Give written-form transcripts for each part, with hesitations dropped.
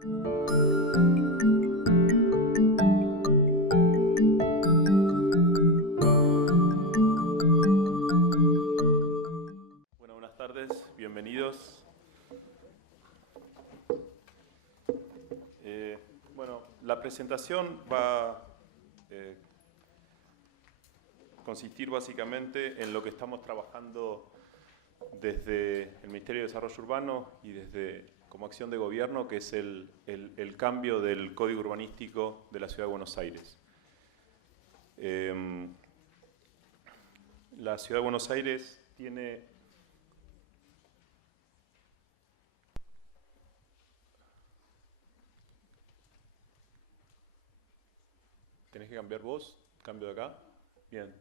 Bueno, buenas tardes, bienvenidos. Bueno, la presentación va a consistir básicamente en lo que estamos trabajando desde el Ministerio de Desarrollo Urbano y desde como acción de gobierno, que es el cambio del Código Urbanístico de la Ciudad de Buenos Aires. La Ciudad de Buenos Aires tiene... ¿Tenés que cambiar vos? ¿Cambio de acá? Bien.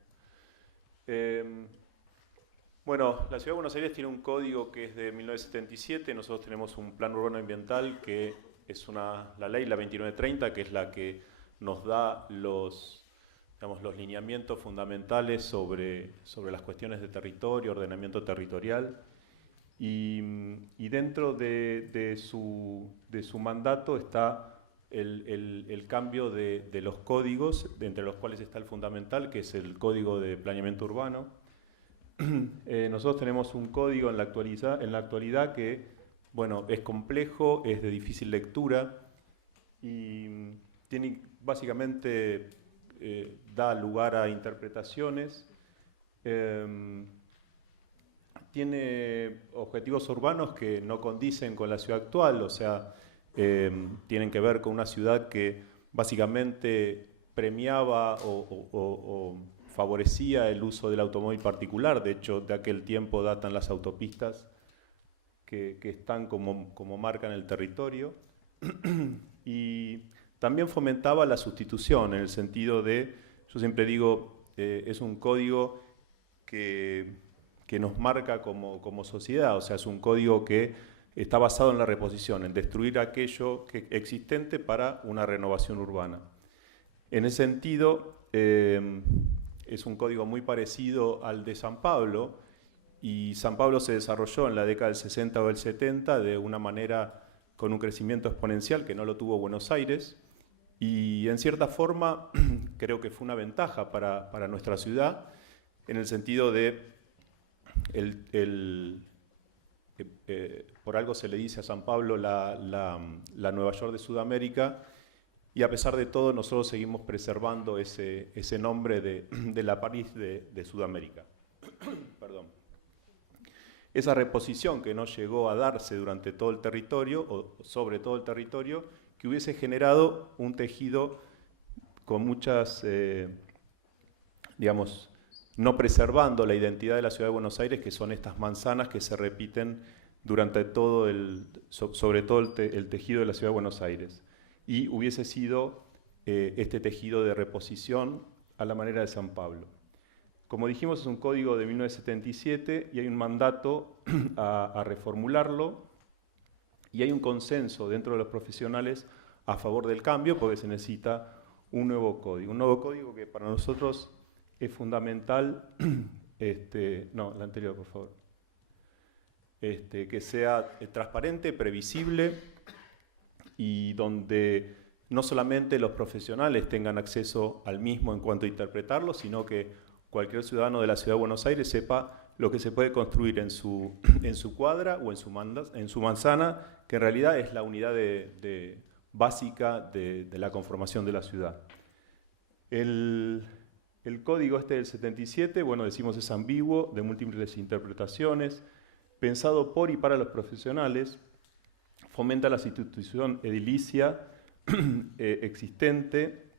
Bueno, la Ciudad de Buenos Aires tiene un código que es de 1977. Nosotros tenemos un plan urbano ambiental que es la ley, la 2930, que es la que nos da los lineamientos fundamentales sobre las cuestiones de territorio, ordenamiento territorial. Y dentro de su mandato está el cambio de los códigos, entre los cuales está el fundamental, que es el Código de Planeamiento Urbano. Nosotros tenemos un código en la actualidad que, bueno, es complejo, es de difícil lectura y tiene básicamente da lugar a interpretaciones. Tiene objetivos urbanos que no condicen con la ciudad actual, o sea, tienen que ver con una ciudad que básicamente premiaba o favorecía el uso del automóvil particular. De hecho, de aquel tiempo datan las autopistas que están como marcan el territorio. Y también fomentaba la sustitución, en el sentido de, yo siempre digo, es un código que nos marca como sociedad, o sea, es un código que está basado en la reposición, en destruir aquello existente para una renovación urbana. En ese sentido, es un código muy parecido al de San Pablo, y San Pablo se desarrolló en la década del 60 o del 70 de una manera con un crecimiento exponencial que no lo tuvo Buenos Aires, y en cierta forma creo que fue una ventaja para nuestra ciudad, en el sentido de por algo se le dice a San Pablo la Nueva York de Sudamérica, y a pesar de todo nosotros seguimos preservando ese nombre de la París de Sudamérica. Perdón. Esa reposición que no llegó a darse durante todo el territorio, o sobre todo el territorio, que hubiese generado un tejido con muchas, digamos, no preservando la identidad de la Ciudad de Buenos Aires, que son estas manzanas que se repiten durante todo sobre todo el tejido de la Ciudad de Buenos Aires. Y hubiese sido este tejido de reposición a la manera de San Pablo. Como dijimos, es un código de 1977 y hay un mandato a reformularlo, y hay un consenso dentro de los profesionales a favor del cambio, porque se necesita un nuevo código que para nosotros es fundamental. No, la anterior, por favor. Que sea transparente, previsible, y donde no solamente los profesionales tengan acceso al mismo en cuanto a interpretarlo, sino que cualquier ciudadano de la Ciudad de Buenos Aires sepa lo que se puede construir en su cuadra o en su manzana, que en realidad es la unidad básica de la conformación de la ciudad. El código del 77, bueno, decimos es ambiguo, de múltiples interpretaciones, pensado por y para los profesionales, fomenta la sustitución edilicia existente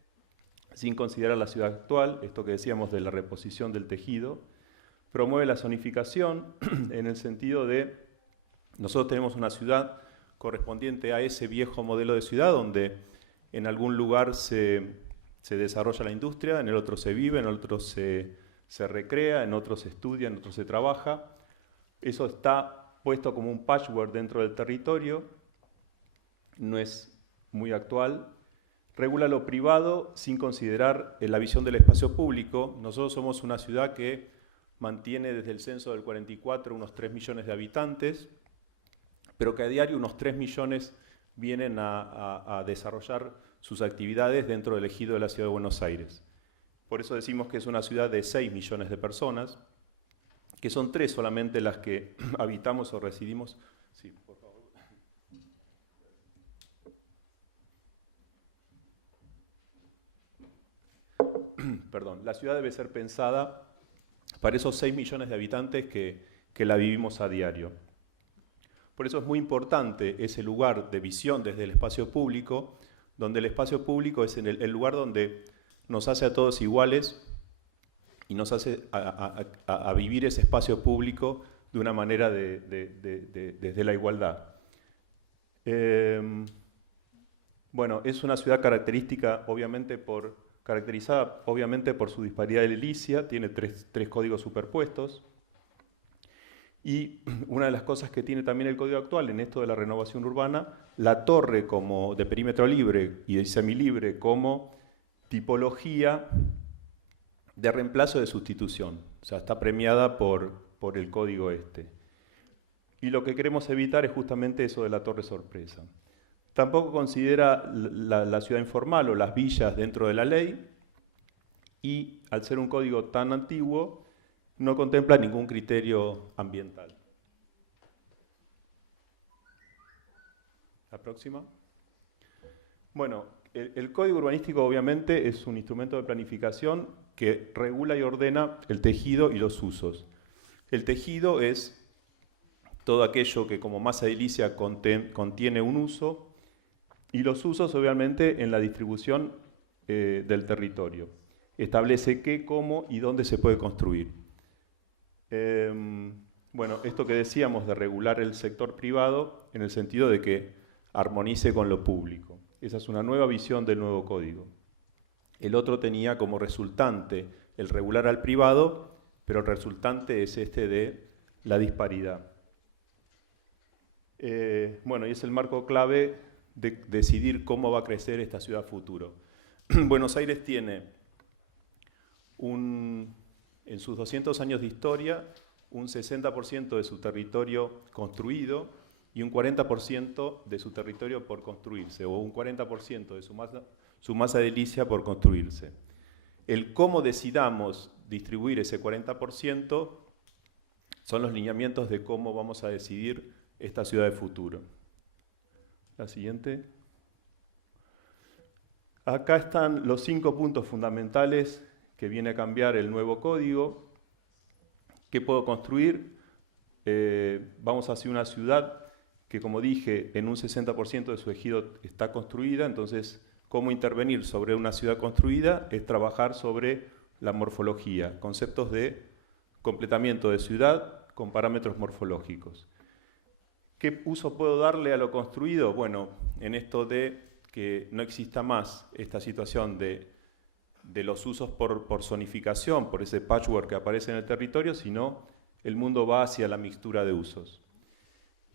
sin considerar la ciudad actual, esto que decíamos de la reposición del tejido, promueve la zonificación en el sentido de, nosotros tenemos una ciudad correspondiente a ese viejo modelo de ciudad donde en algún lugar se desarrolla la industria, en el otro se vive, en el otro se recrea, en otro se estudia, en otro se trabaja. Eso está puesto como un patchwork dentro del territorio, no es muy actual. Regula lo privado sin considerar la visión del espacio público. Nosotros somos una ciudad que mantiene desde el censo del 44 unos 3 millones de habitantes, pero que a diario unos 3 millones vienen a desarrollar sus actividades dentro del ejido de la Ciudad de Buenos Aires. Por eso decimos que es una ciudad de 6 millones de personas, que son 3 solamente las que habitamos o residimos. Sí, por favor. Perdón, la ciudad debe ser pensada para esos 6 millones de habitantes que la vivimos a diario. Por eso es muy importante ese lugar de visión desde el espacio público, donde el espacio público es el lugar donde nos hace a todos iguales y nos hace a vivir ese espacio público de una manera desde la igualdad. Bueno, es una ciudad caracterizada obviamente por su disparidad edilicia, tiene tres códigos superpuestos. Y una de las cosas que tiene también el código actual en esto de la renovación urbana, la torre como de perímetro libre y de semilibre como tipología de reemplazo de sustitución. O sea, está premiada por el código este. Y lo que queremos evitar es justamente eso de la torre sorpresa. Tampoco considera la ciudad informal o las villas dentro de la ley y, al ser un código tan antiguo, no contempla ningún criterio ambiental. La próxima. Bueno, el código urbanístico obviamente es un instrumento de planificación que regula y ordena el tejido y los usos. El tejido es todo aquello que como masa edilicia contiene un uso y los usos obviamente en la distribución del territorio. Establece qué, cómo y dónde se puede construir. Bueno, esto que decíamos de regular el sector privado en el sentido de que armonice con lo público. Esa es una nueva visión del nuevo código. El otro tenía como resultante el regular al privado, pero el resultante es este de la disparidad. Bueno, y es el marco clave de decidir cómo va a crecer esta ciudad futuro. Buenos Aires tiene en sus 200 años de historia, un 60% de su territorio construido y un 40% de su territorio por construirse, o un 40% de su masa edilicia por construirse. El cómo decidamos distribuir ese 40% son los lineamientos de cómo vamos a decidir esta ciudad de futuro. La siguiente. Acá están los 5 puntos fundamentales que viene a cambiar el nuevo código. ¿Qué puedo construir? Vamos hacia una ciudad que, como dije, en un 60% de su ejido está construida. Entonces, ¿cómo intervenir sobre una ciudad construida? Es trabajar sobre la morfología, conceptos de completamiento de ciudad con parámetros morfológicos. ¿Qué uso puedo darle a lo construido? Bueno, en esto de que no exista más esta situación de los usos por zonificación, por ese patchwork que aparece en el territorio, sino el mundo va hacia la mixtura de usos.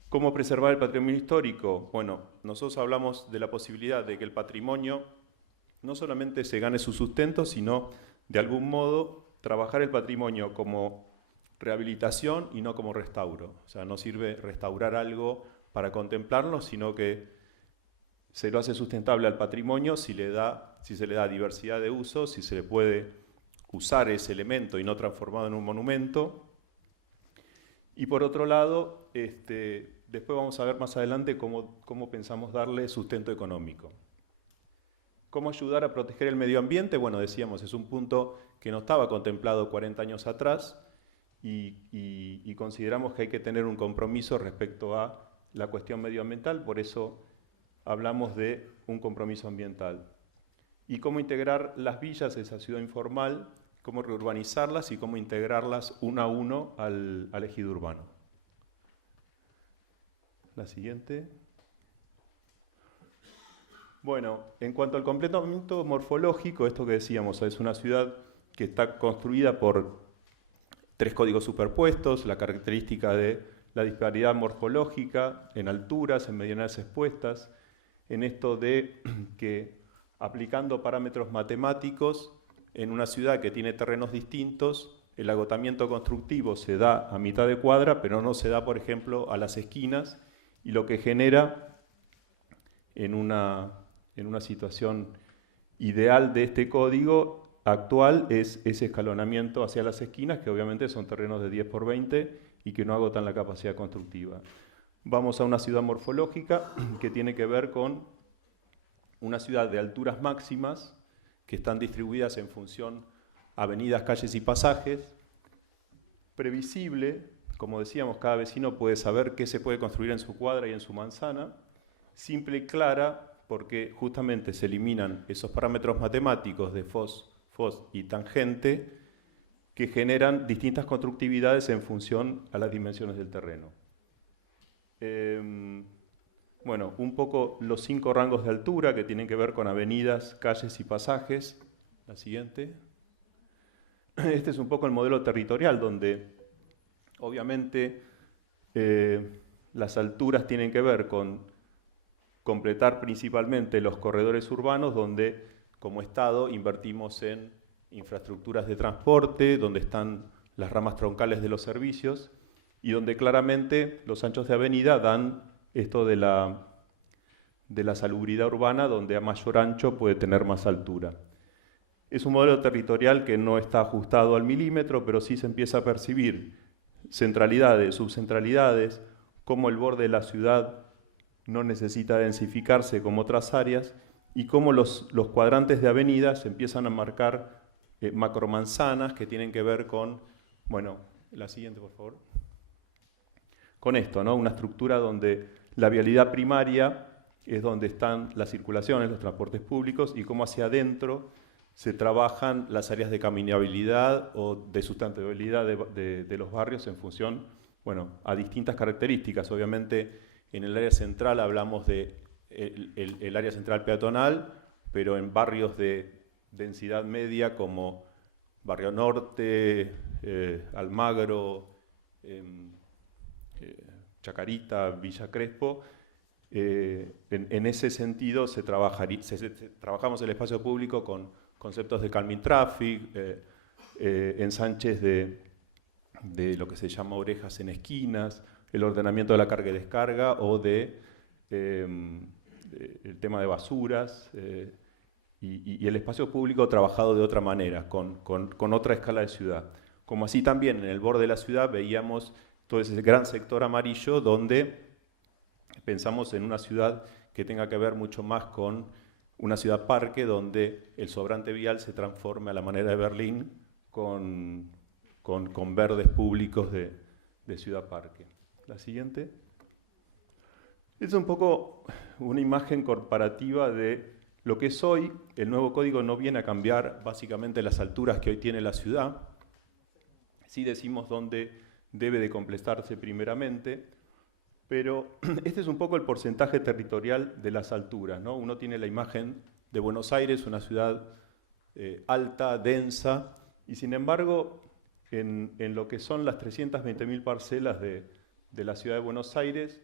¿Cómo preservar el patrimonio histórico? Bueno, nosotros hablamos de la posibilidad de que el patrimonio no solamente se gane su sustento, sino de algún modo trabajar el patrimonio como rehabilitación y no como restauro. O sea, no sirve restaurar algo para contemplarlo, sino que se lo hace sustentable al patrimonio si se le da diversidad de usos, si se le puede usar ese elemento y no transformado en un monumento. Y por otro lado, después vamos a ver más adelante cómo pensamos darle sustento económico. ¿Cómo ayudar a proteger el medio ambiente? Bueno, decíamos, es un punto que no estaba contemplado 40 años atrás y consideramos que hay que tener un compromiso respecto a la cuestión medioambiental, por eso hablamos de un compromiso ambiental. Y cómo integrar las villas, esa ciudad informal, cómo reurbanizarlas y cómo integrarlas uno a uno al ejido urbano. La siguiente. Bueno, en cuanto al completamiento morfológico, esto que decíamos, es una ciudad que está construida por 3 códigos superpuestos, la característica de la disparidad morfológica en alturas, en medianas expuestas, en esto de que aplicando parámetros matemáticos en una ciudad que tiene terrenos distintos, el agotamiento constructivo se da a mitad de cuadra, pero no se da, por ejemplo, a las esquinas, y lo que genera en una situación ideal de este código actual es ese escalonamiento hacia las esquinas, que obviamente son terrenos de 10 por 20 y que no agotan la capacidad constructiva. Vamos a una ciudad morfológica que tiene que ver con una ciudad de alturas máximas que están distribuidas en función a avenidas, calles y pasajes, previsible, como decíamos, cada vecino puede saber qué se puede construir en su cuadra y en su manzana, simple y clara, porque justamente se eliminan esos parámetros matemáticos de FOS y tangente que generan distintas constructividades en función a las dimensiones del terreno. Bueno, un poco los 5 rangos de altura que tienen que ver con avenidas, calles y pasajes. La siguiente. Este es un poco el modelo territorial donde obviamente las alturas tienen que ver con completar principalmente los corredores urbanos donde como Estado invertimos en infraestructuras de transporte, donde están las ramas troncales de los servicios y donde claramente los anchos de avenida dan esto de la salubridad urbana, donde a mayor ancho puede tener más altura. Es un modelo territorial que no está ajustado al milímetro, pero sí se empieza a percibir centralidades, subcentralidades, cómo el borde de la ciudad no necesita densificarse como otras áreas y cómo los cuadrantes de avenidas empiezan a marcar macromanzanas que tienen que ver con, bueno, la siguiente por favor, con esto, ¿no? Una estructura donde la vialidad primaria es donde están las circulaciones, los transportes públicos y cómo hacia adentro se trabajan las áreas de caminabilidad o de sustentabilidad de los barrios en función, bueno, a distintas características. Obviamente en el área central hablamos de el área central peatonal, pero en barrios de densidad media como Barrio Norte, Almagro, Chacarita, Villa Crespo, en ese sentido trabajamos el espacio público con conceptos de calming traffic, ensanches de lo que se llama orejas en esquinas, el ordenamiento de la carga y descarga o el tema de basuras y el espacio público trabajado de otra manera, con otra escala de ciudad. Como así también en el borde de la ciudad veíamos todo ese gran sector amarillo donde pensamos en una ciudad que tenga que ver mucho más con una ciudad parque donde el sobrante vial se transforme a la manera de Berlín con verdes públicos de ciudad parque. La siguiente. Es un poco una imagen comparativa de lo que es hoy. El nuevo código no viene a cambiar básicamente las alturas que hoy tiene la ciudad. Sí decimos dónde debe de completarse primeramente, pero este es un poco el porcentaje territorial de las alturas, ¿no? Uno tiene la imagen de Buenos Aires, una ciudad alta, densa, y sin embargo, en lo que son las 320.000 parcelas de la ciudad de Buenos Aires,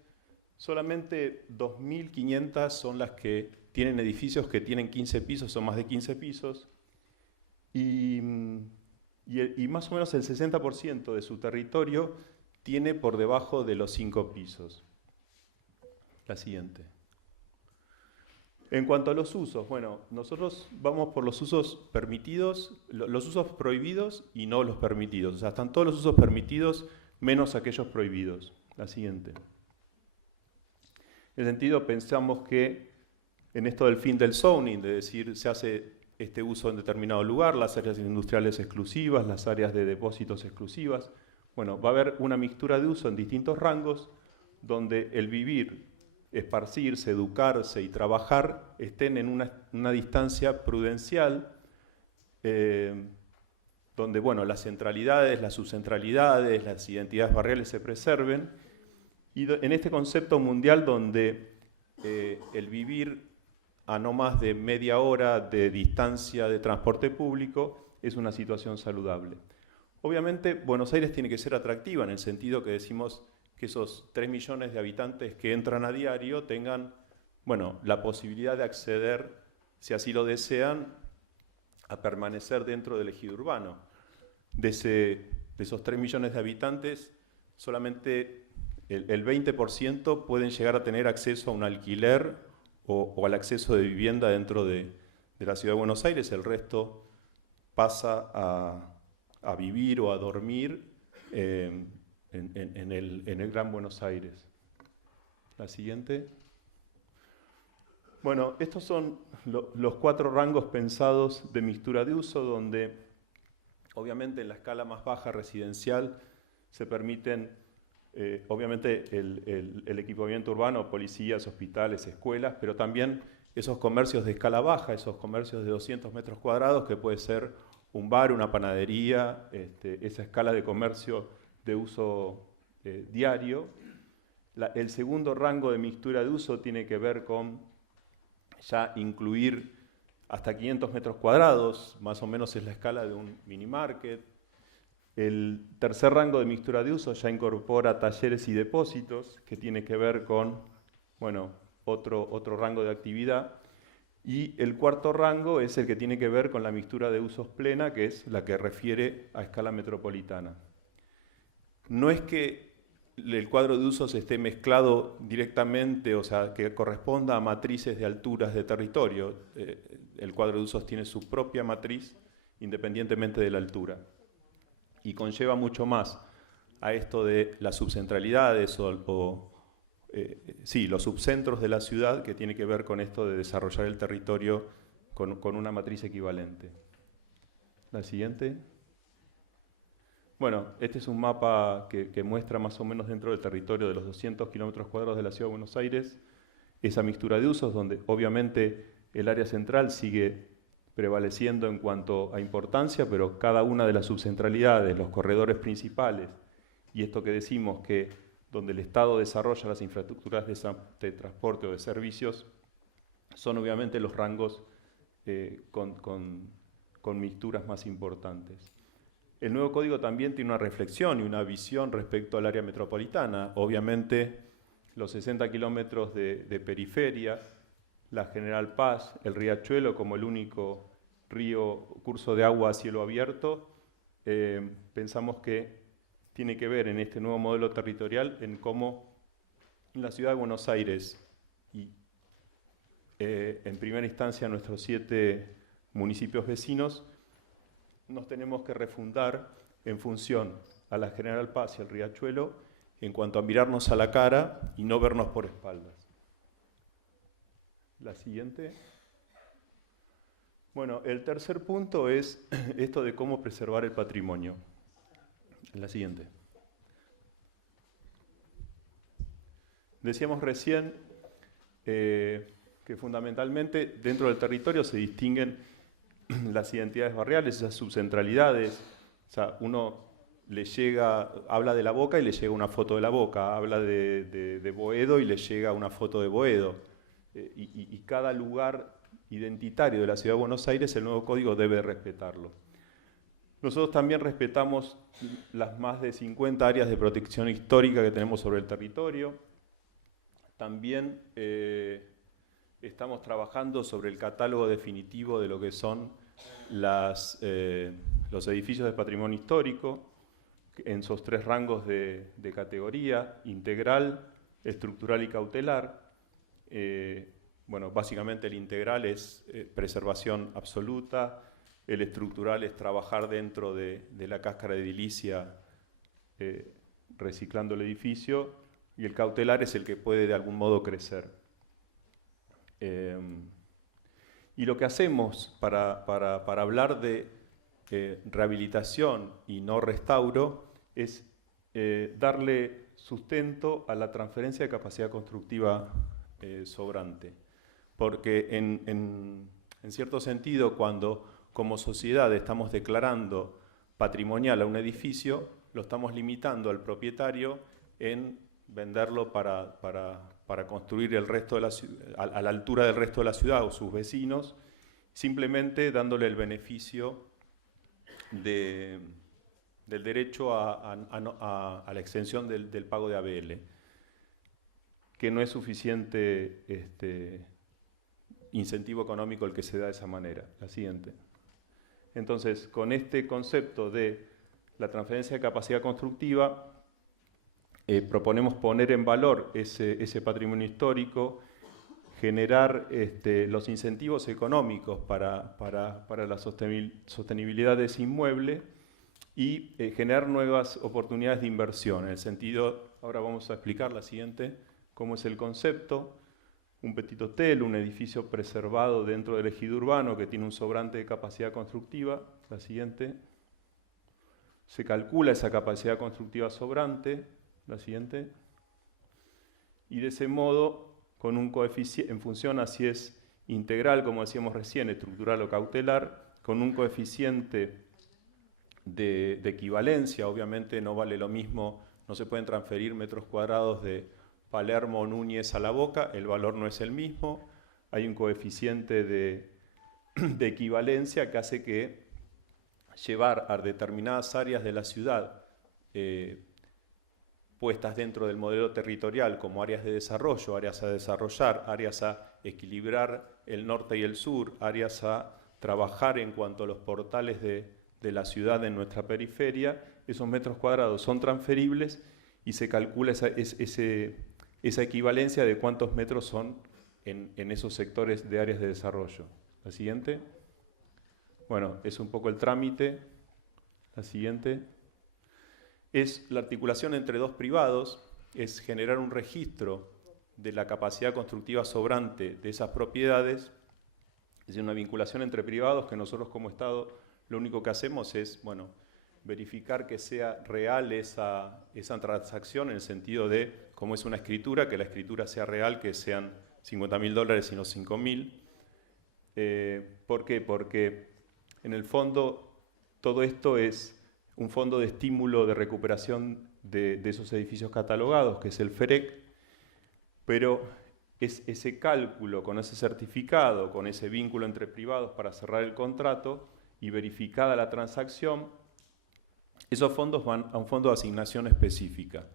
solamente 2.500 son las que tienen edificios que tienen 15 pisos o más de 15 pisos, y más o menos el 60% de su territorio tiene por debajo de los 5 pisos. La siguiente. En cuanto a los usos, bueno, nosotros vamos por los usos permitidos, los usos prohibidos y no los permitidos. O sea, están todos los usos permitidos menos aquellos prohibidos. La siguiente. En ese sentido, pensamos que en esto del fin del zoning, de decir, se hace este uso en determinado lugar, las áreas industriales exclusivas, las áreas de depósitos exclusivas. Bueno, va a haber una mixtura de uso en distintos rangos donde el vivir, esparcirse, educarse y trabajar estén en una distancia prudencial donde bueno, las centralidades, las subcentralidades, las identidades barriales se preserven y en este concepto mundial donde el vivir a no más de media hora de distancia de transporte público es una situación saludable. Obviamente, Buenos Aires tiene que ser atractiva en el sentido que decimos que esos 3 millones de habitantes que entran a diario tengan, bueno, la posibilidad de acceder, si así lo desean, a permanecer dentro del ejido urbano. De esos 3 millones de habitantes, solamente el 20% pueden llegar a tener acceso a un alquiler o al acceso de vivienda dentro de la Ciudad de Buenos Aires. El resto pasa a vivir o a dormir en el Gran Buenos Aires. La siguiente. Bueno, estos son los 4 rangos pensados de mixtura de uso, donde obviamente en la escala más baja residencial se permiten, obviamente, el equipamiento urbano, policías, hospitales, escuelas, pero también esos comercios de escala baja, esos comercios de 200 metros cuadrados, que puede ser un bar, una panadería, esa escala de comercio de uso diario. El segundo rango de mixtura de uso tiene que ver con ya incluir hasta 500 metros cuadrados, más o menos es la escala de un mini market. El tercer rango de mixtura de uso ya incorpora talleres y depósitos, que tiene que ver con, bueno, otro rango de actividad. Y el cuarto rango es el que tiene que ver con la mixtura de usos plena, que es la que refiere a escala metropolitana. No es que el cuadro de usos esté mezclado directamente, o sea, que corresponda a matrices de alturas de territorio. El cuadro de usos tiene su propia matriz independientemente de la altura. Y conlleva mucho más a esto de las subcentralidades los subcentros de la ciudad, que tiene que ver con esto de desarrollar el territorio con una matriz equivalente. La siguiente. Bueno, este es un mapa que muestra más o menos dentro del territorio de los 200 kilómetros cuadrados de la Ciudad de Buenos Aires esa mixtura de usos, donde obviamente el área central sigue prevaleciendo en cuanto a importancia, pero cada una de las subcentralidades, los corredores principales, y esto que decimos que donde el Estado desarrolla las infraestructuras de transporte o de servicios, son obviamente los rangos con mixturas más importantes. El nuevo código también tiene una reflexión y una visión respecto al área metropolitana. Obviamente, los 60 kilómetros de periferia, la General Paz, el Riachuelo como el único curso de agua a cielo abierto, pensamos que tiene que ver en este nuevo modelo territorial en cómo la Ciudad de Buenos Aires y en primera instancia nuestros 7 municipios vecinos nos tenemos que refundar en función a la General Paz y al Riachuelo en cuanto a mirarnos a la cara y no vernos por espaldas. La siguiente. Bueno, el tercer punto es esto de cómo preservar el patrimonio. La siguiente. Decíamos recién que fundamentalmente dentro del territorio se distinguen las identidades barriales, esas subcentralidades. O sea, uno le llega, habla de La Boca y le llega una foto de La Boca, habla de Boedo y le llega una foto de Boedo. Y cada lugar identitario de la Ciudad de Buenos Aires, el nuevo código debe respetarlo. Nosotros también respetamos las más de 50 áreas de protección histórica que tenemos sobre el territorio. También estamos trabajando sobre el catálogo definitivo de lo que son los edificios de patrimonio histórico, en esos 3 rangos de categoría: integral, estructural y cautelar. Bueno, básicamente el integral es preservación absoluta, el estructural es trabajar dentro de la cáscara edilicia reciclando el edificio, y el cautelar es el que puede de algún modo crecer. Y lo que hacemos para hablar de rehabilitación y no restauro es darle sustento a la transferencia de capacidad constructiva sobrante. Porque en cierto sentido, cuando como sociedad estamos declarando patrimonial a un edificio, lo estamos limitando al propietario en venderlo para construir el resto de a la altura del resto de la ciudad o sus vecinos, simplemente dándole el beneficio del derecho a la exención del pago de ABL, que no es suficiente incentivo económico el que se da de esa manera. La siguiente. Entonces, con este concepto de la transferencia de capacidad constructiva, proponemos poner en valor ese patrimonio histórico, generar los incentivos económicos para la sostenibilidad de ese inmueble y generar nuevas oportunidades de inversión. En el sentido, ahora vamos a explicar la siguiente, cómo es el concepto. Un petit hotel, un edificio preservado dentro del ejido urbano que tiene un sobrante de capacidad constructiva. La siguiente. Se calcula esa capacidad constructiva sobrante. La siguiente. Y de ese modo, con un coeficiente, en función a si es integral, como decíamos recién, estructural o cautelar, con un coeficiente de equivalencia, obviamente no vale lo mismo, no se pueden transferir metros cuadrados de Palermo o Núñez a La Boca, el valor no es el mismo, hay un coeficiente de equivalencia que hace que llevar a determinadas áreas de la ciudad puestas dentro del modelo territorial como áreas de desarrollo, áreas a desarrollar, áreas a equilibrar el norte y el sur, áreas a trabajar en cuanto a los portales de la ciudad en nuestra periferia, esos metros cuadrados son transferibles y se calcula esa equivalencia de cuántos metros son en esos sectores de áreas de desarrollo. La siguiente. Bueno, es un poco el trámite. La siguiente. Es la articulación entre dos privados, es generar un registro de la capacidad constructiva sobrante de esas propiedades, es decir, una vinculación entre privados que nosotros como Estado lo único que hacemos es, bueno, verificar que sea real esa transacción en el sentido de, como es una escritura, que la escritura sea real, que sean $50.000 y no 5.000. ¿Por qué? Porque en el fondo todo esto es un fondo de estímulo de recuperación de esos edificios catalogados, que es el FEREC, pero es ese cálculo con ese certificado, con ese vínculo entre privados para cerrar el contrato y verificada la transacción, esos fondos van a un fondo de asignación específica,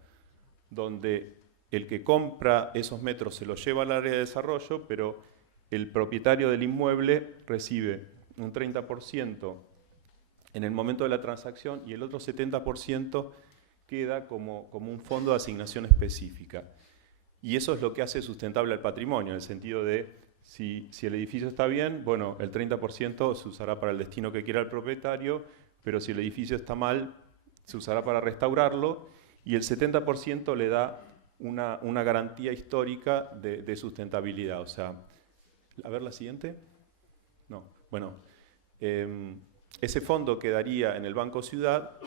donde el que compra esos metros se los lleva al área de desarrollo, pero el propietario del inmueble recibe un 30% en el momento de la transacción y el otro 70% queda como un fondo de asignación específica. Y eso es lo que hace sustentable el patrimonio, en el sentido de si el edificio está bien, bueno, el 30% se usará para el destino que quiera el propietario, pero si el edificio está mal, se usará para restaurarlo y el 70% le da una garantía histórica de sustentabilidad. O sea, a ver la siguiente. No, bueno. Ese fondo quedaría en el Banco Ciudad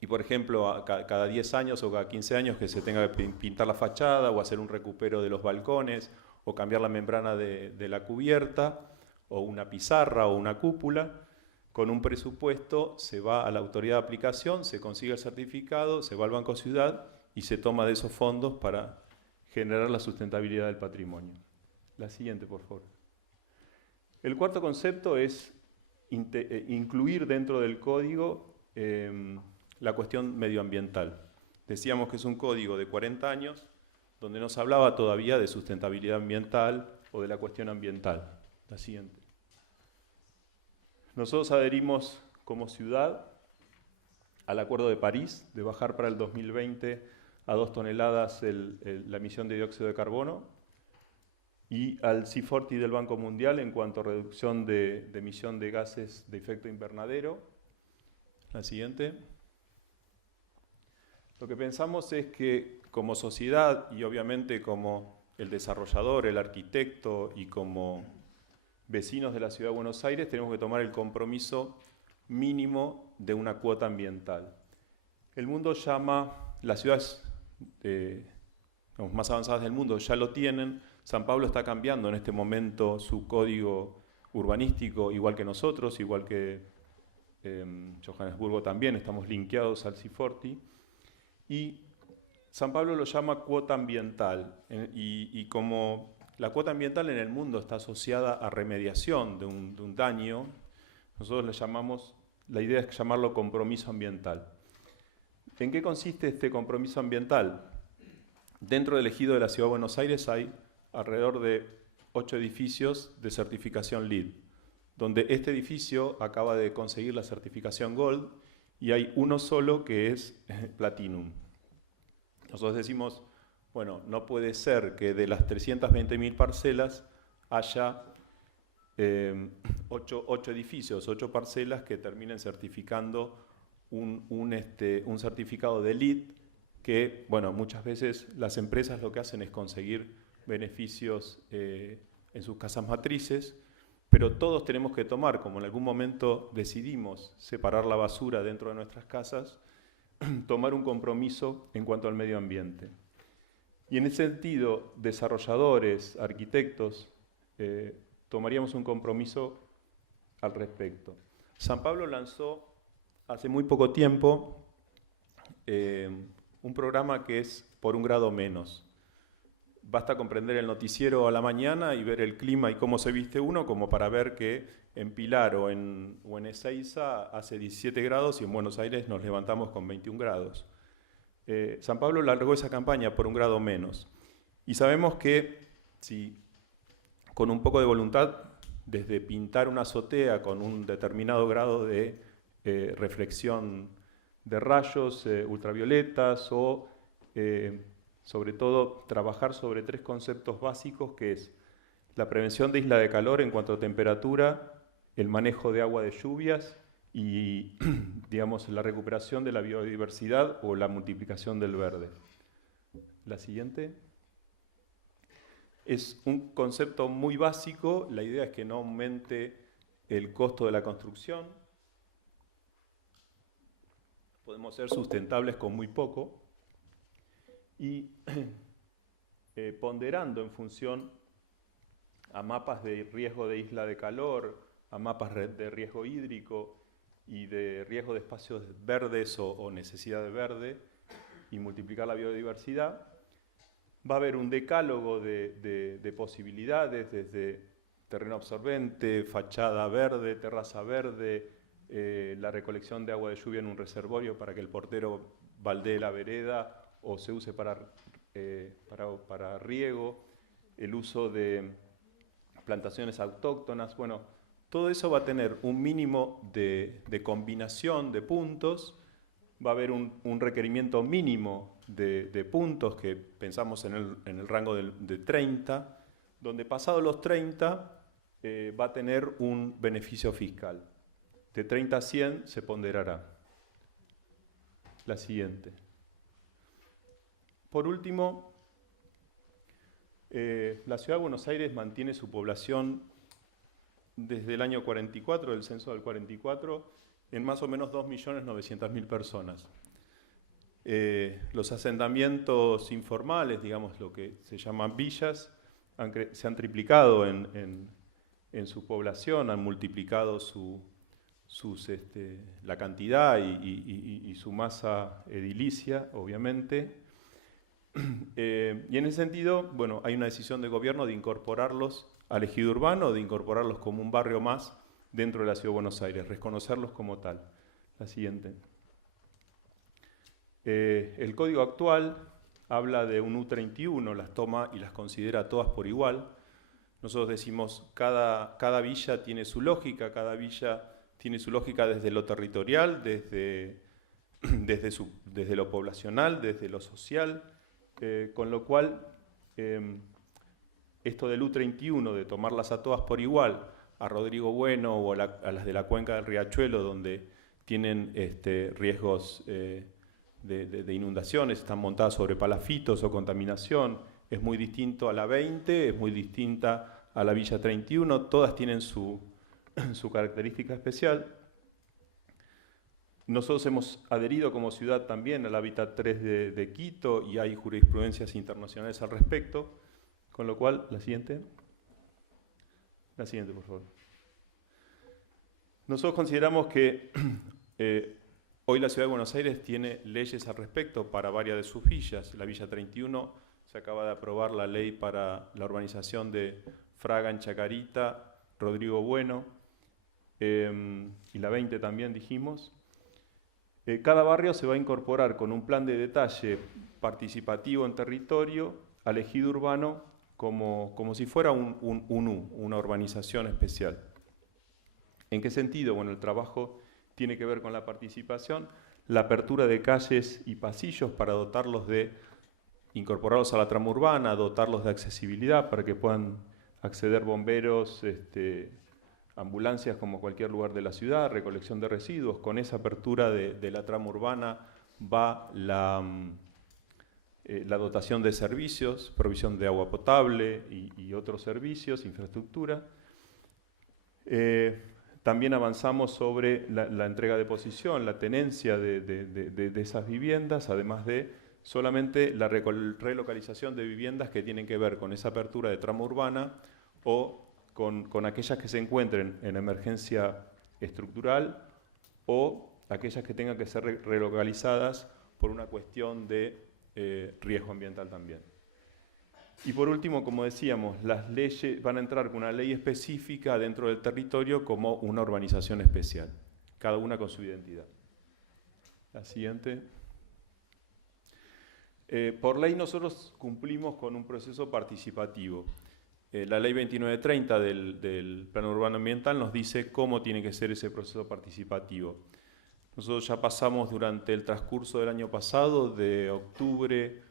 y, por ejemplo, cada 10 años o cada 15 años que se tenga que pintar la fachada o hacer un recupero de los balcones o cambiar la membrana de la cubierta o una pizarra o una cúpula, con un presupuesto se va a la autoridad de aplicación, se consigue el certificado, se va al Banco Ciudad y se toma de esos fondos para generar la sustentabilidad del patrimonio. La siguiente, por favor. El cuarto concepto es incluir dentro del código la cuestión medioambiental. Decíamos que es un código de 40 años donde no se hablaba todavía de sustentabilidad ambiental o de la cuestión ambiental. La siguiente. Nosotros adherimos como ciudad al Acuerdo de París de bajar para el 2020 a 2 toneladas la emisión de dióxido de carbono y al C40 del Banco Mundial en cuanto a reducción de emisión de gases de efecto invernadero. La siguiente. Lo que pensamos es que como sociedad y obviamente como el desarrollador, el arquitecto y como vecinos de la Ciudad de Buenos Aires tenemos que tomar el compromiso mínimo de una cuota ambiental. El mundo llama, las ciudades más avanzadas del mundo ya lo tienen. San Pablo está cambiando en este momento su código urbanístico, igual que nosotros, igual que Johannesburgo también, estamos linkeados al C40. Y San Pablo lo llama cuota ambiental. Y como la cuota ambiental en el mundo está asociada a remediación de un daño, nosotros le llamamos, la idea es llamarlo compromiso ambiental. ¿En qué consiste este compromiso ambiental? Dentro del ejido de la Ciudad de Buenos Aires hay alrededor de 8 edificios de certificación LEED, donde este edificio acaba de conseguir la certificación Gold y hay uno solo que es Platinum. Nosotros decimos Bueno, no puede ser que de las 320.000 parcelas haya 8 edificios, 8 parcelas que terminen certificando un certificado de LEED que, bueno, muchas veces las empresas lo que hacen es conseguir beneficios en sus casas matrices, pero todos tenemos que tomar, como en algún momento decidimos separar la basura dentro de nuestras casas, tomar un compromiso en cuanto al medio ambiente. Y en ese sentido, desarrolladores, arquitectos, tomaríamos un compromiso al respecto. San Pablo lanzó hace muy poco tiempo un programa que es por 1 grado menos. Basta con prender el noticiero a la mañana y ver el clima y cómo se viste uno, como para ver que en Pilar o en Ezeiza hace 17 grados y en Buenos Aires nos levantamos con 21 grados. San Pablo largó esa campaña por 1 grado menos. Y sabemos que si con un poco de voluntad, desde pintar una azotea con un determinado grado de reflexión de rayos ultravioletas o sobre todo trabajar sobre 3 conceptos básicos, que es la prevención de isla de calor en cuanto a temperatura, el manejo de agua de lluvias y, digamos, la recuperación de la biodiversidad o la multiplicación del verde. La siguiente. Es un concepto muy básico, la idea es que no aumente el costo de la construcción. Podemos ser sustentables con muy poco y ponderando en función a mapas de riesgo de isla de calor, a mapas de riesgo hídrico y de riesgo de espacios verdes o necesidad de verde y multiplicar la biodiversidad. Va a haber un decálogo de posibilidades, desde terreno absorbente, fachada verde, terraza verde, la recolección de agua de lluvia en un reservorio para que el portero baldee la vereda o se use para riego, el uso de plantaciones autóctonas. Bueno, todo eso va a tener un mínimo de combinación de puntos, va a haber un requerimiento mínimo de puntos que pensamos en el rango de 30, donde pasados los 30 va a tener un beneficio fiscal. De 30 a 100 se ponderará. La siguiente. Por último, la Ciudad de Buenos Aires mantiene su población desde el año 44, del censo del 44, en más o menos 2.900.000 personas. Los asentamientos informales, digamos lo que se llaman villas, se han triplicado en su población, han multiplicado la cantidad y su masa edilicia, obviamente. Y en ese sentido, bueno, hay una decisión del gobierno de incorporarlos al ejido urbano, de incorporarlos como un barrio más dentro de la Ciudad de Buenos Aires, reconocerlos como tal. La siguiente. El código actual habla de un U31, las toma y las considera todas por igual. Nosotros decimos, cada villa tiene su lógica, cada villa tiene su lógica desde lo territorial, desde lo poblacional, desde lo social, con lo cual esto del U31, de tomarlas a todas por igual, a Rodrigo Bueno o a las de la cuenca del Riachuelo, donde tienen riesgos de inundaciones, están montadas sobre palafitos o contaminación, es muy distinto a la 20, es muy distinta a la Villa 31, todas tienen su característica especial. Nosotros hemos adherido como ciudad también al Hábitat 3 de Quito y hay jurisprudencias internacionales al respecto, con lo cual, la siguiente, por favor. Nosotros consideramos que hoy la Ciudad de Buenos Aires tiene leyes al respecto para varias de sus villas. La Villa 31 se acaba de aprobar la ley para la urbanización de Fraga en Chacarita, Rodrigo Bueno, y la 20 también dijimos. Cada barrio se va a incorporar con un plan de detalle participativo en territorio al ejido urbano como si fuera una urbanización especial. ¿En qué sentido? Bueno, el trabajo tiene que ver con la participación, la apertura de calles y pasillos para dotarlos de incorporarlos a la trama urbana, dotarlos de accesibilidad para que puedan acceder bomberos, ambulancias como cualquier lugar de la ciudad, recolección de residuos. Con esa apertura de la trama urbana va la dotación de servicios, provisión de agua potable y otros servicios, infraestructura. También avanzamos sobre la entrega de posición, la tenencia de esas viviendas, además de solamente la relocalización de viviendas que tienen que ver con esa apertura de trama urbana o con aquellas que se encuentren en emergencia estructural o aquellas que tengan que ser relocalizadas por una cuestión de riesgo ambiental también. Y por último, como decíamos, las leyes van a entrar con una ley específica dentro del territorio como una urbanización especial, cada una con su identidad. La siguiente. Por ley nosotros cumplimos con un proceso participativo. La ley 2930 del Plan Urbano Ambiental nos dice cómo tiene que ser ese proceso participativo. Nosotros ya pasamos durante el transcurso del año pasado, de octubre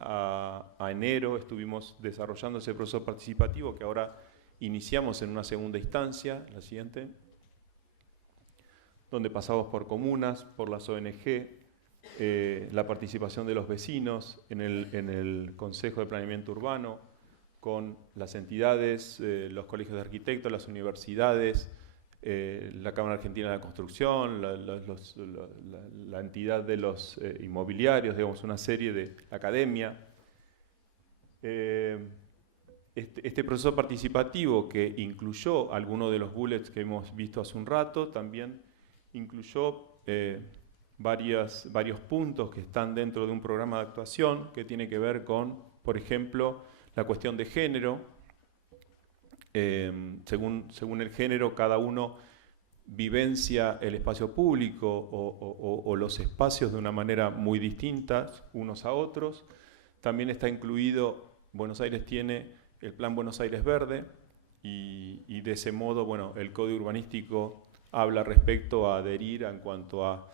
a enero, estuvimos desarrollando ese proceso participativo que ahora iniciamos en una segunda instancia, la siguiente, donde pasamos por comunas, por las ONG, la participación de los vecinos en el Consejo de Planeamiento Urbano, con las entidades, los colegios de arquitectos, las universidades, la Cámara Argentina de la Construcción, la entidad de los inmobiliarios, digamos, una serie de academia. Este proceso participativo que incluyó algunos de los bullets que hemos visto hace un rato, también incluyó varios puntos que están dentro de un programa de actuación que tiene que ver con, por ejemplo, la cuestión de género. Según el género, cada uno vivencia el espacio público o los espacios de una manera muy distinta unos a otros. También está incluido, Buenos Aires tiene el Plan Buenos Aires Verde y de ese modo, bueno, el Código Urbanístico habla respecto a adherir en cuanto a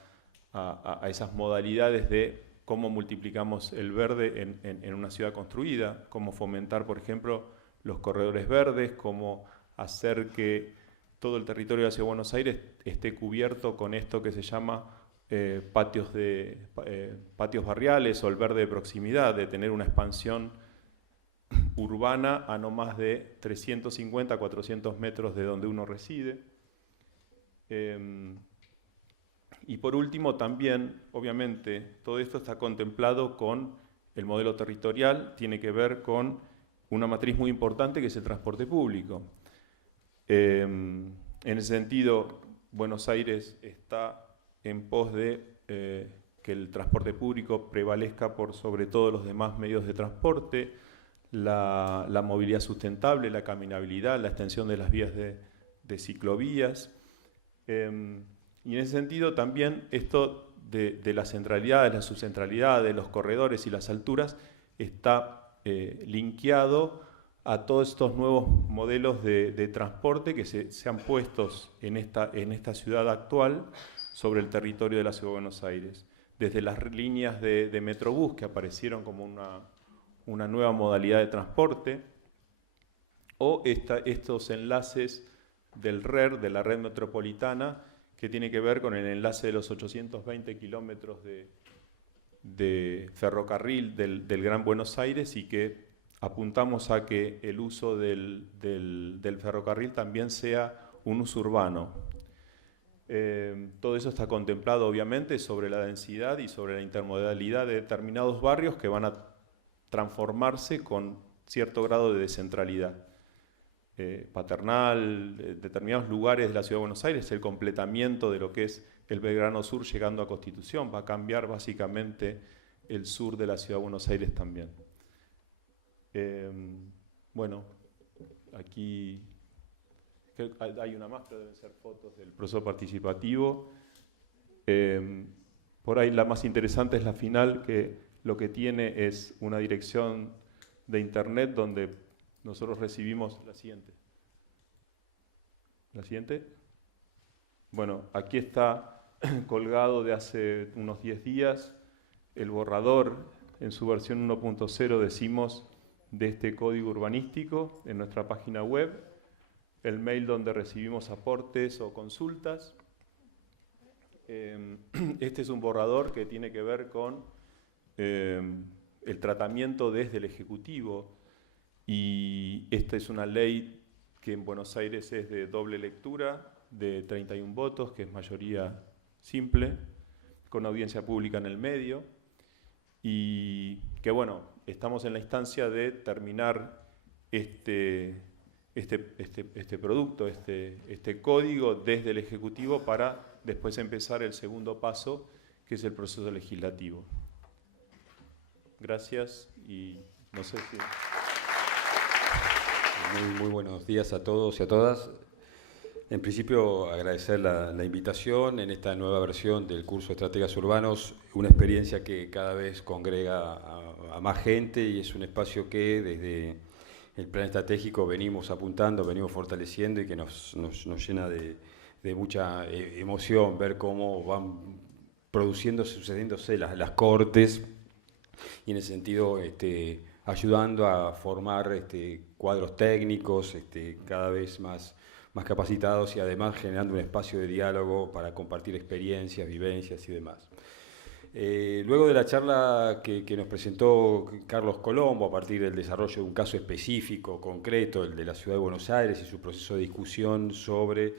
esas modalidades de cómo multiplicamos el verde en una ciudad construida, cómo fomentar, por ejemplo, los corredores verdes, cómo hacer que todo el territorio de la Ciudad de Buenos Aires esté cubierto con esto que se llama patios barriales o el verde de proximidad, de tener una expansión urbana a no más de 350 a 400 metros de donde uno reside. Y por último también, obviamente, todo esto está contemplado con el modelo territorial, tiene que ver con una matriz muy importante que es el transporte público. En ese sentido, Buenos Aires está en pos de que el transporte público prevalezca por sobre todos los demás medios de transporte, la movilidad sustentable, la caminabilidad, la extensión de las vías de ciclovías. Y en ese sentido también esto de la centralidad, de la subcentralidad, de los corredores y las alturas está linkeado a todos estos nuevos modelos de transporte que se han puesto en esta ciudad actual sobre el territorio de la Ciudad de Buenos Aires. Desde las líneas de Metrobús que aparecieron como una nueva modalidad de transporte, o estos enlaces del RER, de la red metropolitana, que tiene que ver con el enlace de los 820 kilómetros de ferrocarril del Gran Buenos Aires y que apuntamos a que el uso del ferrocarril también sea un uso urbano. Todo eso está contemplado obviamente sobre la densidad y sobre la intermodalidad de determinados barrios que van a transformarse con cierto grado de descentralidad. Paternal, determinados lugares de la Ciudad de Buenos Aires, el completamiento de lo que es el Belgrano Sur llegando a Constitución, va a cambiar básicamente el sur de la Ciudad de Buenos Aires también. Bueno, aquí hay una más, pero deben ser fotos del proceso participativo. Por ahí la más interesante es la final, que lo que tiene es una dirección de internet donde nosotros recibimos la siguiente. ¿La siguiente? Bueno, aquí está colgado de hace unos 10 días el borrador en su versión 1.0 decimos de este código urbanístico en nuestra página web, el mail donde recibimos aportes o consultas. Este es un borrador que tiene que ver con el tratamiento desde el Ejecutivo, y esta es una ley que en Buenos Aires es de doble lectura, de 31 votos, que es mayoría simple, con audiencia pública en el medio, y que bueno, estamos en la instancia de terminar este producto, este código desde el Ejecutivo para después empezar el segundo paso, que es el proceso legislativo. Gracias y no sé si... Muy buenos días a todos y a todas. En principio, agradecer la invitación en esta nueva versión del curso de Estrategas Urbanos, una experiencia que cada vez congrega a más gente y es un espacio que desde el plan estratégico venimos apuntando, venimos fortaleciendo y que nos llena de mucha emoción ver cómo van sucediéndose las cortes y en ese sentido ayudando a formar cuadros técnicos cada vez más capacitados y además generando un espacio de diálogo para compartir experiencias, vivencias y demás. Luego de la charla que nos presentó Carlos Colombo a partir del desarrollo de un caso específico, concreto, el de la Ciudad de Buenos Aires y su proceso de discusión sobre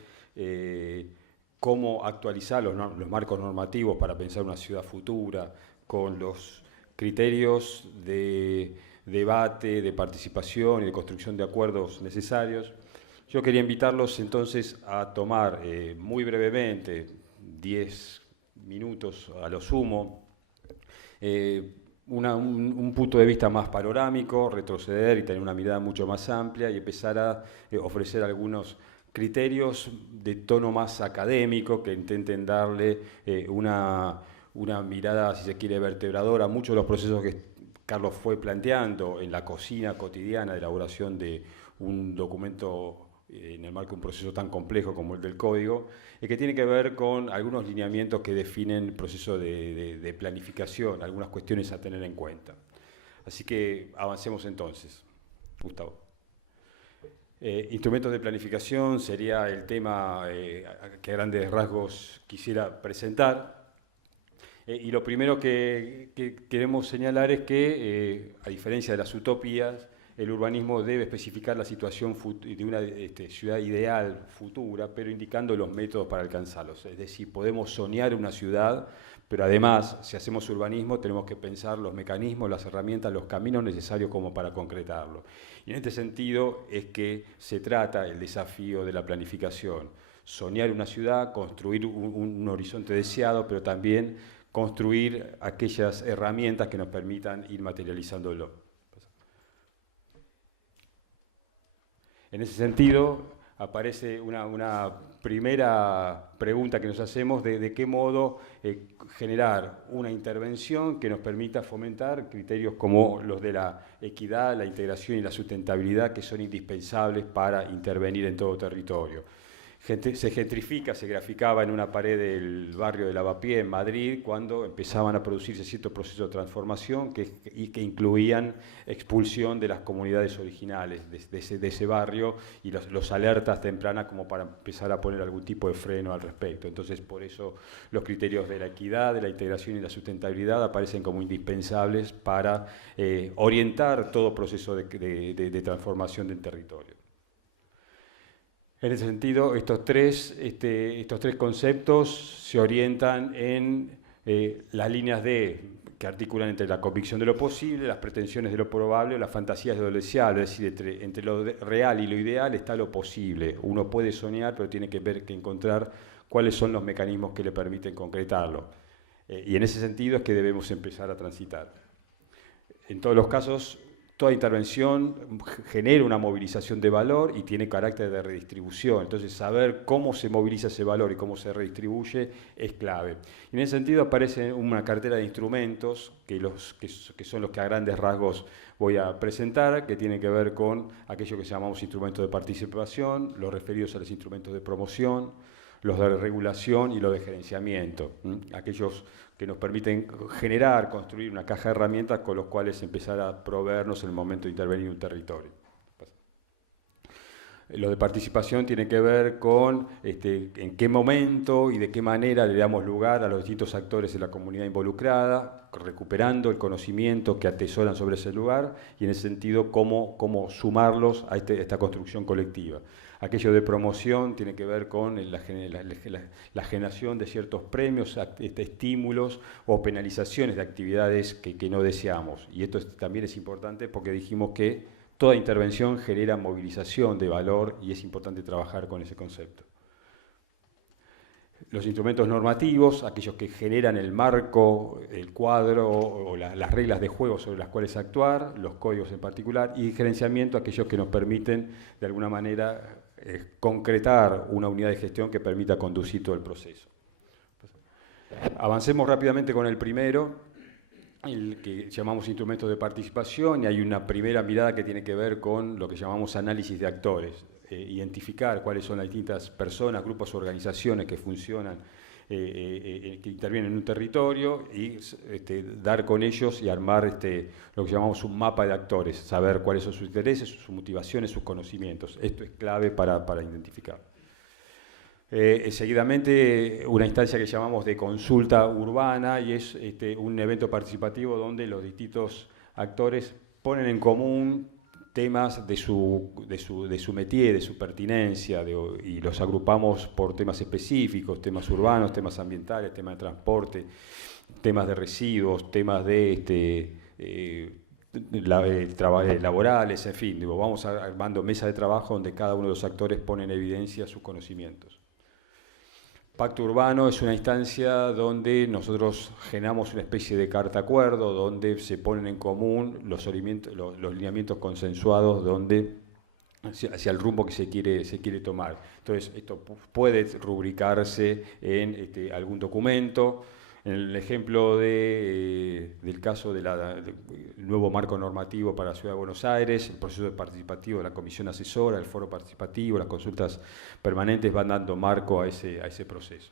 cómo actualizar los marcos normativos para pensar una ciudad futura con los criterios de debate, de participación y de construcción de acuerdos necesarios, yo quería invitarlos entonces a tomar muy brevemente, 10 minutos a lo sumo, un punto de vista más panorámico, retroceder y tener una mirada mucho más amplia y empezar a ofrecer algunos criterios de tono más académico que intenten darle una mirada, si se quiere, vertebradora a muchos de los procesos que Carlos fue planteando en la cocina cotidiana de elaboración de un documento en el marco de un proceso tan complejo como el del código, que tiene que ver con algunos lineamientos que definen el proceso de planificación, algunas cuestiones a tener en cuenta. Así que avancemos entonces. Gustavo. Instrumentos de planificación sería el tema que a grandes rasgos quisiera presentar. Y lo primero que queremos señalar es que, a diferencia de las utopías, el urbanismo debe especificar la situación de una ciudad ideal futura, pero indicando los métodos para alcanzarlos. Es decir, podemos soñar una ciudad, pero además, si hacemos urbanismo, tenemos que pensar los mecanismos, las herramientas, los caminos necesarios como para concretarlo. Y en este sentido es que se trata el desafío de la planificación. Soñar una ciudad, construir un horizonte deseado, pero también construir aquellas herramientas que nos permitan ir materializándolo. En ese sentido, aparece una primera pregunta que nos hacemos de qué modo generar una intervención que nos permita fomentar criterios como los de la equidad, la integración y la sustentabilidad, que son indispensables para intervenir en todo territorio. Se gentrifica, se graficaba en una pared del barrio de Lavapié, en Madrid, cuando empezaban a producirse ciertos procesos de transformación que incluían expulsión de las comunidades originales de ese barrio y los alertas tempranas como para empezar a poner algún tipo de freno al respecto. Entonces, por eso los criterios de la equidad, de la integración y la sustentabilidad aparecen como indispensables para orientar todo proceso de transformación del territorio. En ese sentido, estos tres conceptos se orientan en las líneas que articulan entre la convicción de lo posible, las pretensiones de lo probable, las fantasías de lo deseable, es decir, entre lo real y lo ideal está lo posible. Uno puede soñar, pero tiene que encontrar cuáles son los mecanismos que le permiten concretarlo. Y en ese sentido es que debemos empezar a transitar. En todos los casos, toda intervención genera una movilización de valor y tiene carácter de redistribución. Entonces, saber cómo se moviliza ese valor y cómo se redistribuye es clave. Y en ese sentido aparece una cartera de instrumentos que son los que a grandes rasgos voy a presentar, que tienen que ver con aquello que llamamos instrumentos de participación, los referidos a los instrumentos de promoción, los de regulación y los de gerenciamiento, aquellos que nos permiten generar, construir una caja de herramientas con los cuales empezar a proveernos en el momento de intervenir en un territorio. Lo de participación tiene que ver con en qué momento y de qué manera le damos lugar a los distintos actores de la comunidad involucrada, recuperando el conocimiento que atesoran sobre ese lugar y en ese sentido cómo sumarlos a esta construcción colectiva. Aquello de promoción tiene que ver con la generación de ciertos premios, estímulos o penalizaciones de actividades que no deseamos. Y esto también es importante porque dijimos que toda intervención genera movilización de valor y es importante trabajar con ese concepto. Los instrumentos normativos, aquellos que generan el marco, el cuadro o las reglas de juego sobre las cuales actuar, los códigos en particular, y gerenciamiento, aquellos que nos permiten de alguna manera concretar una unidad de gestión que permita conducir todo el proceso. Avancemos rápidamente con el primero, el que llamamos instrumentos de participación, y hay una primera mirada que tiene que ver con lo que llamamos análisis de actores, identificar cuáles son las distintas personas, grupos o organizaciones que funcionan, que intervienen en un territorio y dar con ellos y armar lo que llamamos un mapa de actores, saber cuáles son sus intereses, sus motivaciones, sus conocimientos. Esto es clave para identificar. Seguidamente, una instancia que llamamos de consulta urbana y es un evento participativo donde los distintos actores ponen en común temas de su métier, de su pertinencia, y los agrupamos por temas específicos, temas urbanos, temas ambientales, temas de transporte, temas de residuos, temas de laborales, en fin, vamos armando mesas de trabajo donde cada uno de los actores pone en evidencia sus conocimientos. Pacto Urbano es una instancia donde nosotros generamos una especie de carta acuerdo, donde se ponen en común los lineamientos consensuados hacia el rumbo que se quiere tomar. Entonces, esto puede rubricarse en algún documento. En el ejemplo del caso del nuevo marco normativo para la Ciudad de Buenos Aires, el proceso participativo de la comisión asesora, el foro participativo, las consultas permanentes van dando marco a ese proceso.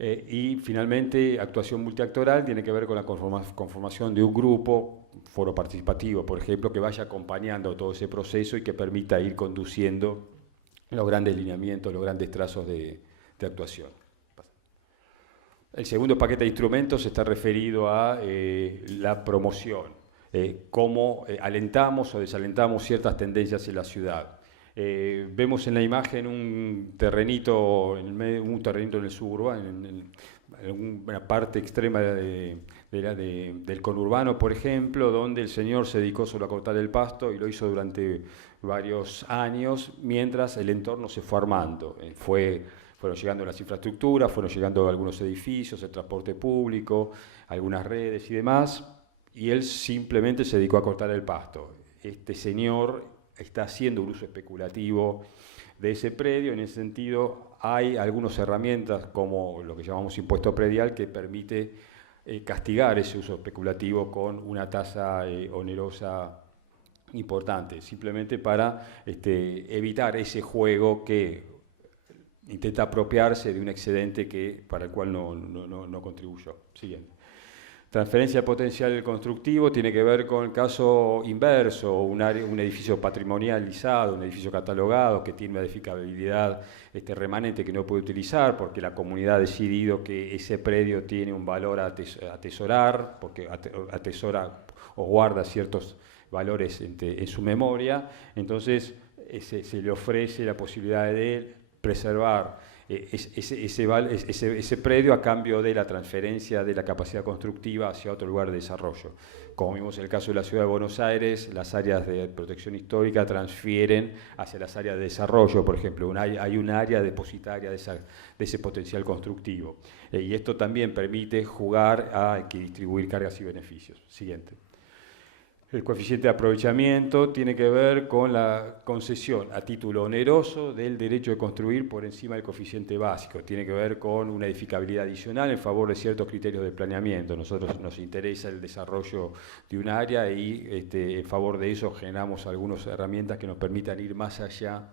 Y finalmente, actuación multiactoral tiene que ver con la conformación de un grupo, foro participativo, por ejemplo, que vaya acompañando todo ese proceso y que permita ir conduciendo los grandes lineamientos, los grandes trazos de actuación. El segundo paquete de instrumentos está referido a la promoción, cómo alentamos o desalentamos ciertas tendencias en la ciudad. Vemos en la imagen un terrenito en el suburbano, en una parte extrema del conurbano, por ejemplo, donde el señor se dedicó solo a cortar el pasto y lo hizo durante varios años, mientras el entorno se fue armando. Fueron llegando las infraestructuras, fueron llegando algunos edificios, el transporte público, algunas redes y demás, y él simplemente se dedicó a cortar el pasto. Este señor está haciendo un uso especulativo de ese predio. En ese sentido, hay algunas herramientas como lo que llamamos impuesto predial que permite castigar ese uso especulativo con una tasa onerosa importante, simplemente para evitar ese juego que intenta apropiarse de un excedente para el cual no contribuyó. Siguiente. Transferencia potencial constructivo tiene que ver con el caso inverso, un edificio patrimonializado, un edificio catalogado que tiene una edificabilidad remanente que no puede utilizar porque la comunidad ha decidido que ese predio tiene un valor a atesorar, porque atesora o guarda ciertos valores en su memoria. Entonces se le ofrece la posibilidad de preservar ese predio a cambio de la transferencia de la capacidad constructiva hacia otro lugar de desarrollo. Como vimos en el caso de la Ciudad de Buenos Aires, las áreas de protección histórica transfieren hacia las áreas de desarrollo, por ejemplo. Hay un área depositaria de ese potencial constructivo. Y esto también permite jugar a distribuir cargas y beneficios. Siguiente. El coeficiente de aprovechamiento tiene que ver con la concesión a título oneroso del derecho de construir por encima del coeficiente básico. Tiene que ver con una edificabilidad adicional en favor de ciertos criterios de planeamiento. Nosotros nos interesa el desarrollo de un área y en favor de eso generamos algunas herramientas que nos permitan ir más allá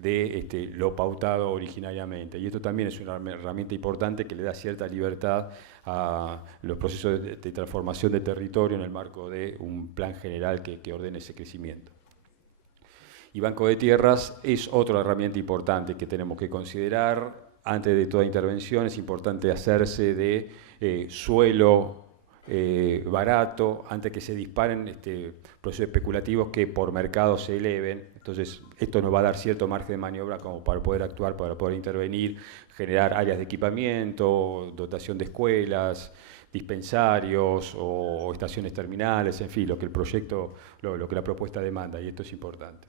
de lo pautado originariamente. Y esto también es una herramienta importante que le da cierta libertad a los procesos de transformación de territorio en el marco de un plan general que ordene ese crecimiento. Y Banco de Tierras es otra herramienta importante que tenemos que considerar. Antes de toda intervención es importante hacerse de suelo barato, antes que se disparen procesos especulativos que por mercado se eleven. Entonces, esto nos va a dar cierto margen de maniobra como para poder actuar, para poder intervenir, generar áreas de equipamiento, dotación de escuelas, dispensarios o estaciones terminales, en fin, lo que el proyecto, lo que la propuesta demanda, y esto es importante.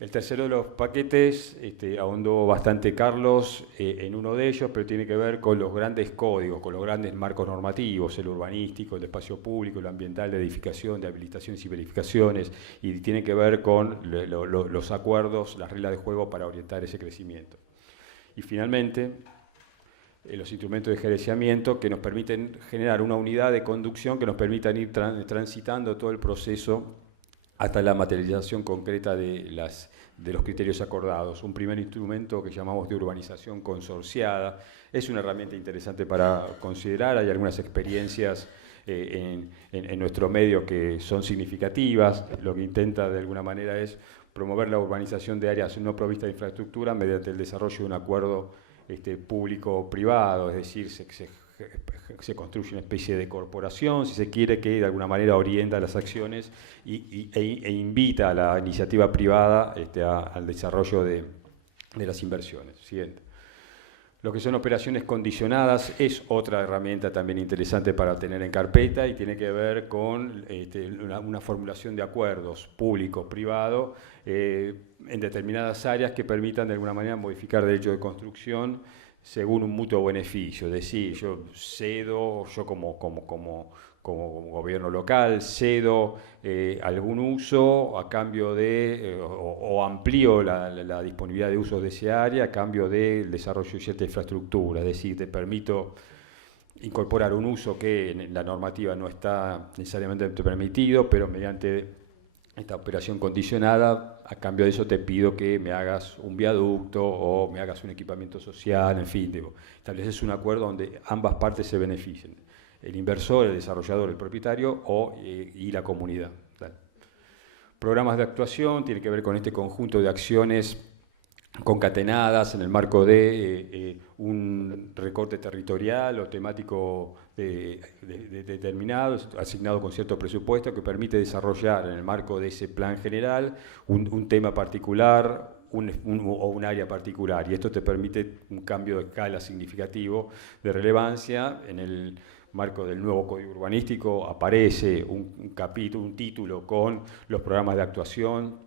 El tercero de los paquetes, ahondó bastante Carlos en uno de ellos, pero tiene que ver con los grandes códigos, con los grandes marcos normativos, el urbanístico, el de espacio público, el ambiental, de edificación, de habilitaciones y verificaciones, y tiene que ver con los acuerdos, las reglas de juego para orientar ese crecimiento. Y finalmente, los instrumentos de gerenciamiento que nos permiten generar una unidad de conducción que nos permitan ir transitando todo el proceso hasta la materialización concreta de los criterios acordados. Un primer instrumento que llamamos de urbanización consorciada es una herramienta interesante para considerar. Hay algunas experiencias en nuestro medio que son significativas. Lo que intenta de alguna manera es promover la urbanización de áreas no provistas de infraestructura mediante el desarrollo de un acuerdo público-privado, es decir, se construye una especie de corporación, si se quiere, que de alguna manera orienta las acciones e invita a la iniciativa privada al desarrollo de las inversiones. Siguiente. Lo que son operaciones condicionadas es otra herramienta también interesante para tener en carpeta y tiene que ver con una formulación de acuerdos público-privado en determinadas áreas que permitan de alguna manera modificar derecho de construcción según un mutuo beneficio. Es decir, yo cedo, yo como gobierno local, cedo algún uso a cambio de, o amplío la disponibilidad de usos de ese área a cambio del desarrollo de cierta infraestructura. Es decir, te permito incorporar un uso que en la normativa no está necesariamente permitido, pero mediante esta operación condicionada, a cambio de eso te pido que me hagas un viaducto o me hagas un equipamiento social, en fin, estableces un acuerdo donde ambas partes se beneficien, el inversor, el desarrollador, el propietario y la comunidad. Programas de actuación tiene que ver con este conjunto de acciones concatenadas en el marco de un recorte territorial o temático determinado, asignado con cierto presupuesto, que permite desarrollar en el marco de ese plan general un tema particular o un área particular. Y esto te permite un cambio de escala significativo de relevancia. En el marco del nuevo Código Urbanístico aparece un capítulo, un título con los programas de actuación,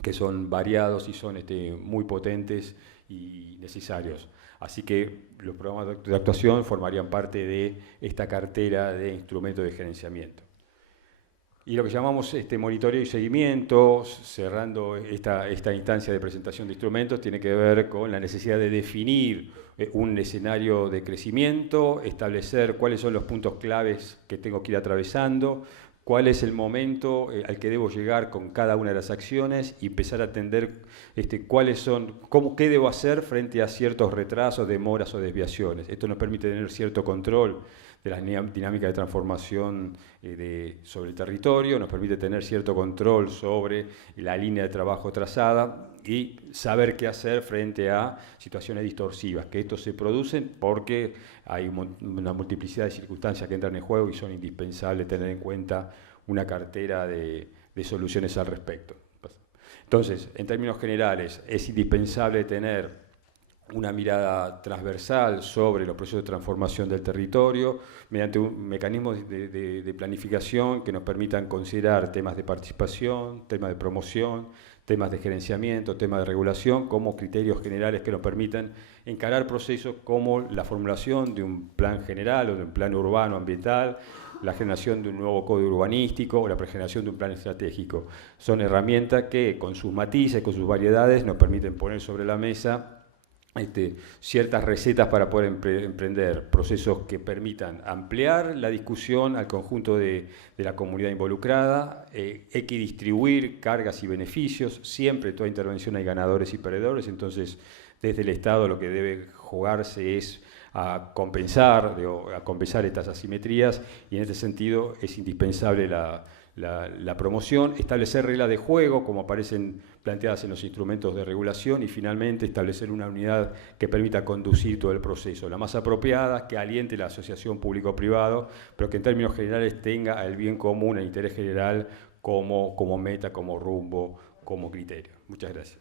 que son variados y son muy potentes y necesarios. Así que los programas de actuación formarían parte de esta cartera de instrumentos de gerenciamiento. Y lo que llamamos monitoreo y seguimiento, cerrando esta instancia de presentación de instrumentos, tiene que ver con la necesidad de definir un escenario de crecimiento, establecer cuáles son los puntos claves que tengo que ir atravesando, cuál es el momento al que debo llegar con cada una de las acciones y empezar a atender qué debo hacer frente a ciertos retrasos, demoras o desviaciones. Esto nos permite tener cierto control de las dinámicas de transformación sobre el territorio, nos permite tener cierto control sobre la línea de trabajo trazada y saber qué hacer frente a situaciones distorsivas, que estos se producen porque hay una multiplicidad de circunstancias que entran en juego y son indispensables tener en cuenta una cartera de soluciones al respecto. Entonces, en términos generales, es indispensable tener una mirada transversal sobre los procesos de transformación del territorio mediante un mecanismo de planificación que nos permitan considerar temas de participación, temas de promoción, temas de gerenciamiento, temas de regulación como criterios generales que nos permitan encarar procesos como la formulación de un plan general o de un plan urbano ambiental, la generación de un nuevo código urbanístico o la pregeneración de un plan estratégico. Son herramientas que con sus matices, con sus variedades, nos permiten poner sobre la mesa ciertas recetas para poder emprender procesos que permitan ampliar la discusión al conjunto de la comunidad involucrada, equidistribuir cargas y beneficios. Siempre en toda intervención hay ganadores y perdedores, entonces desde el Estado lo que debe jugarse es a compensar estas asimetrías, y en este sentido es indispensable la promoción, establecer reglas de juego como aparecen planteadas en los instrumentos de regulación, y finalmente establecer una unidad que permita conducir todo el proceso, la más apropiada, que aliente la asociación público-privado, pero que en términos generales tenga el bien común, el interés general como meta, como rumbo, como criterio. Muchas gracias.